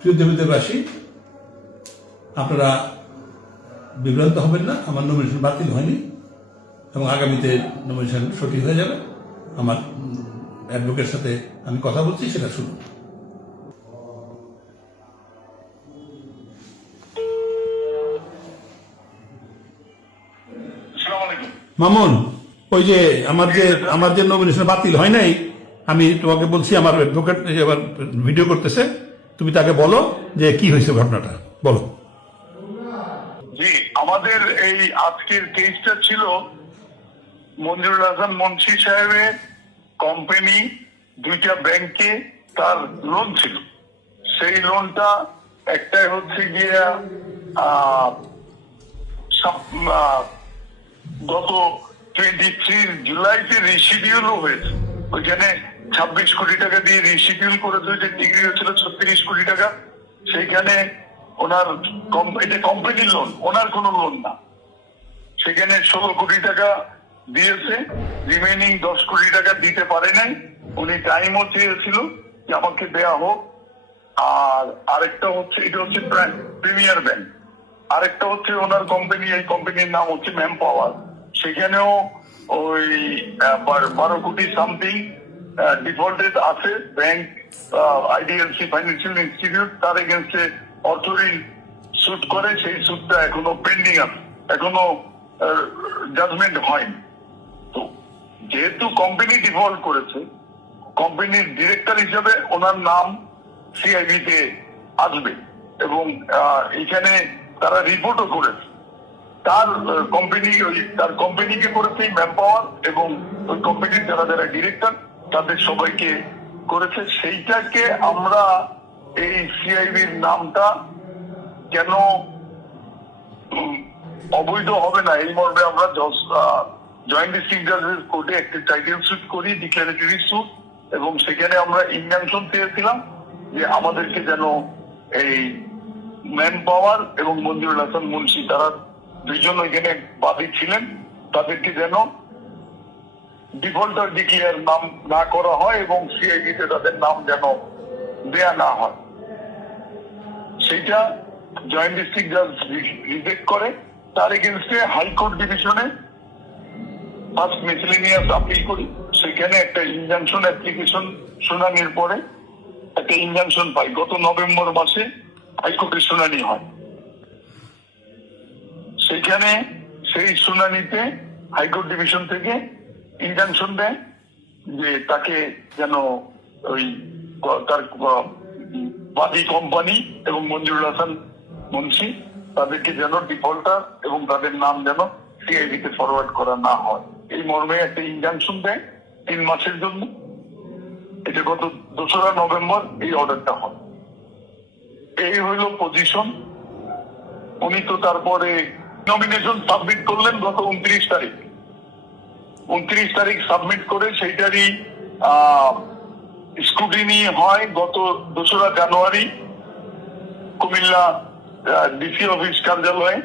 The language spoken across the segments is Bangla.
প্রিয় দেবদেববাসী, আপনারা বিভ্রান্ত হবেন না। আমার নমিনেশন বাতিল হয়নি এবং আগামীতে নমিনেশন সঠিক হয়ে যাবে। আমার অ্যাডভোকেটের সাথে আমি কথা বলছি, সেটা শুনুন। মামুন, ওই যে আমার যে নমিনেশন বাতিল হয় নাই, আমি তোমাকে বলছি, আমার অ্যাডভোকেট এবার ভিডিও করতেছে, তুমি তাকে বলো যে কি হয়েছে ঘটনাটা, বলো। জি, আমাদের এই আজকের কেসটা ছিল মঞ্জুরুল হাসান মুন্সি সাহেবের কোম্পানি দুইটা ব্যাংকে তার লোন ছিল। সেই লোনটা একটাই হচ্ছে গিয়া গত 23 জুলাইতে রিশিডিউলও হয়েছে। ওইখানে 26 কোটি টাকা দিয়ে রিশিডিউল করেছে, যে ডিগ্রি হচ্ছিল 36 কোটি টাকা। সেইখানে ওনার এটা কোম্পানির লোন, ওনার কোনো লোন না। সেখানে 16 কোটি টাকা দিয়েছে, রিমেইনিং 10 কোটি টাকা দিতে পারে নাই। উনি টাইমও চেয়েছিল যে আমাকে দেয়া হোক। আর আরেকটা হচ্ছে, এটা হচ্ছে প্রিমিয়ার ব্যাংক। আরেকটা হচ্ছে ওনার কোম্পানি, এই কোম্পানির নাম হচ্ছে ম্যান পাওয়ার। সেখানেও ওই 12 কোটি সামথিং ডিফল্টেড আছে। ব্যাংক আইডিএলসি ফাইন্যান্সিয়াল ইনস্টিটিউট তার এগেনস্টে অর্থঋণ সুট করে, সেই সুটটা এখনো পেন্ডিং আছে, এখনো জাজমেন্ট হয়নি। তো যেহেতু কোম্পানি ডিফল্ট করেছে, কোম্পানির ডিরেক্টর হিসেবে ওনার নাম সিআইবি তে আসবে এবং এখানে তারা রিপোর্টও করেছে। তার কোম্পানিকে করেছে ম্যান পাওয়ার, এবং ওই কোম্পানির যারা যারা ডিরেক্টর তাদের সবাইকে করেছে। সেইটাকে আমরা এই সিআইবির নামটা কেন অবৈধ হবে না, এই মর্মে আমরা জয়েন্ট ডিস্ট্রিক্ট জাজেস কোর্টে একটি টাইটেল সুট করি, ডিক্লারেটরি সুট, এবং সেখানে আমরা ইনজাংশন পেয়েছিলাম যে আমাদেরকে যেন এই ম্যান পাওয়ার এবং মঞ্জুরুল হাসান মুন্সি, তারা দুইজন ওইখানে বাদী ছিলেন, তাদেরকে যেন ডিফল্টার ডিক্লেয়ার নাম না করা হয় এবং সিআইবিতে তাদের নাম যেন দেয়া না হয়। সেইটা জয়েন্ট ডিস্ট্রিক্ট জাজ রিজেক্ট করে। তার এগেনস্টে হাইকোর্ট ডিভিশনে ফার্স্ট মিসেলেনিয়াস আপিল করি। সেখানে একটা ইনজাংশন অ্যাপ্লিকেশন শুনানির পরে একটা ইনজাংশন পাই। গত নভেম্বর মাসে হাইকোর্টের শুনানি হয়। সেখানে সেই শুনানিতে হাইকোর্ট ডিভিশন থেকে ইনজাংশন দেয় যে তাকে যেন ওই তার বাদী কোম্পানি এবং মঞ্জুরুল হাসান মুন্সি তাদেরকে যেন ডিফল্টার এবং তাদের নাম যেন সিআইডিতে ফরওয়ার্ড করা না হয়, এই মর্মে একটা ইনজাংশন দেয় 3 মাসের জন্য। এটা গত 2রা নভেম্বর এই অর্ডারটা হয়। এই হইল পজিশন। উনি তো তারপরে নমিনেশন সাবমিট করলেন গত 29 তারিখ। 29 তারিখ সাবমিট করে সেইটারই স্ক্রুটিনি হয় গত 2রা জানুয়ারি কুমিল্লা ডিসি অফিস কার্যালয়ে।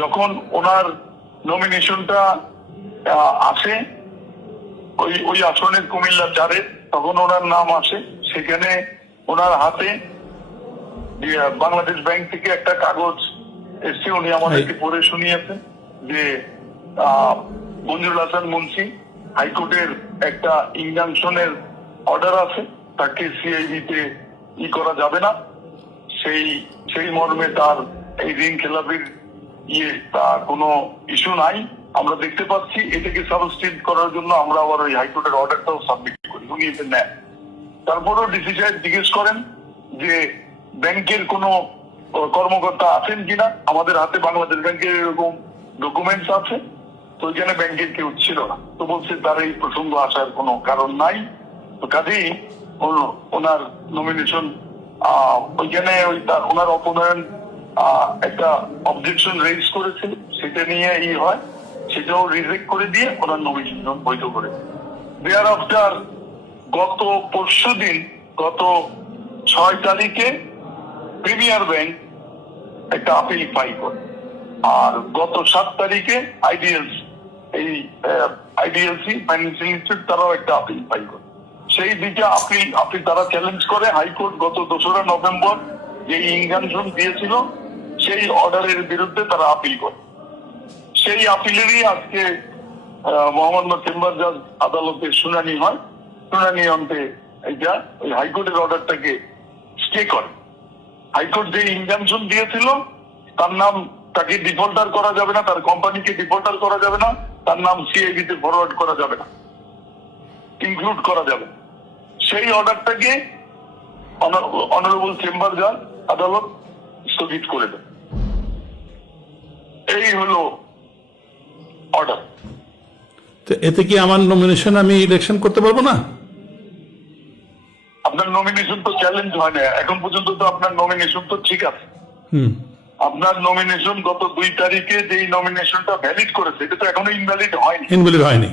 যখন ওনার নমিনেশনটা আসে ওই আসনের কুমিল্লা 4-এ, তখন ওনার নাম আসে। সেখানে ওনার হাতে বাংলাদেশ ব্যাংক থেকে একটা কাগজ এসছে, উনি আমাদেরকে পড়ে শুনিয়েছেন যে মঞ্জুরুল হাসান মুন্সি হাইকোর্টের একটা ইনজাংশনের অর্ডার আছে, তাকে সিআইবিতে করা যাবে না। সেই মর্মে তার এই ঋণ খেলাপির কোনো ইস্যু নাই। আমরা দেখতে পাচ্ছি এটাকে সাবস্টিটিউট করার জন্য আমরা আবার ওই হাইকোর্টের অর্ডারটাও সাবমিট করি, উনি এটা নেন। তারপরেও ডিসি সাহেব জিজ্ঞেস করেন যে ব্যাংকের কোনো কর্মকর্তা আছেন কিনা। আমাদের হাতে বাংলাদেশ ব্যাংকের এরকম ডকুমেন্টস আছে, তো ওইখানে ব্যাংকের কেউ ছিল না। তো বলছে তার এই প্রসঙ্গ আসার কোনো কারণ নাই। তো কাজেই ওনার নমিনেশন ওইখানে ওনার অপনয়ন একটা অবজেকশন রেজ করেছিল, সেটা নিয়ে হয়, সেটাও রিজেক্ট করে দিয়ে ওনার নমিনেশন বৈধ করে। দেয়ার আফটার গত পরশুদিন, গত 6 তারিখে প্রিমিয়ার ব্যাংক একটা আপিল ফাইল করে, আর গত 7 তারিখে আইডিএলসি ফাইন্যান্সিয়াল ইনস্টিটিউট তারাও একটা আপিল ফাইল করে। সেই দুইটা আপিল তারা চ্যালেঞ্জ করে। হাইকোর্ট গত 2রা নভেম্বর যে ইনজাংশন দিয়েছিল সেই অর্ডারের বিরুদ্ধে তারা আপিল করে। সেই আপিলেরই আজকে মহামান্য চেম্বার জাজ আদালতের শুনানি হয়। শুনানি অন্তে এটা ওই হাইকোর্টের অর্ডারটাকে স্টে করে। হাইকোর্ট যে ইনজাংশন দিয়েছিল তার নাম, তাকে ডিফল্টার করা যাবে না, তার কোম্পানিকে ডিফল্টার করা যাবে না, তার নাম সিআইডি তে ফরওয়ার্ড করা যাবে না, ইনক্লুড করা যাবে, সেই অর্ডারটাকে অনারেবল চেম্বার জাজ আদালত স্থগিত করে দেয়। এই হলো অর্ডার। তো এতে কি আমার নমিনেশন আমি ইলেকশন করতে পারবো না? আপনার নমিনেশন তো চ্যালেঞ্জ হয় না এখন পর্যন্ত, তো আপনার নমিনেশন তো ঠিক আছে। হুম। আপনার নমিনেশন গত 2 তারিখে যেই নমিনেশনটা ভ্যালিড করেছে এটা তো এখনো ইনভ্যালিড হয়নি। ইনভ্যালিড হয়নি,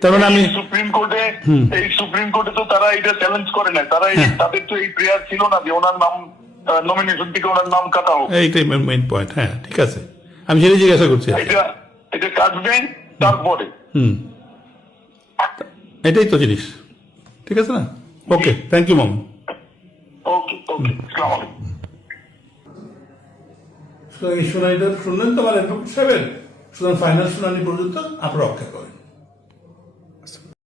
তার মানে আমি সুপ্রিম কোর্টে তো তারা এটা চ্যালেঞ্জ করে না। তারা তাদের তো এই প্রেয়ার ছিল না যে ওনার নাম নমিনেশন থেকে ওনার নাম কাটা হোক। এইটাই মেইন পয়েন্ট। হ্যাঁ, ঠিক আছে, আমি সেটাই জিজ্ঞাসা করছি। এটা কাটবে তারপরে। এটাই তো জিনিস, ঠিক আছে না? ওকে, থ্যাংক ইউ মাম। ওকে, আসসালামু আলাইকুম। এই শুনানিটা শুনলেন তো আমার অ্যাডভোকেট সাহেবের, সুতরাং ফাইনাল শুনানি পর্যন্ত আপনারা অপেক্ষা করেন।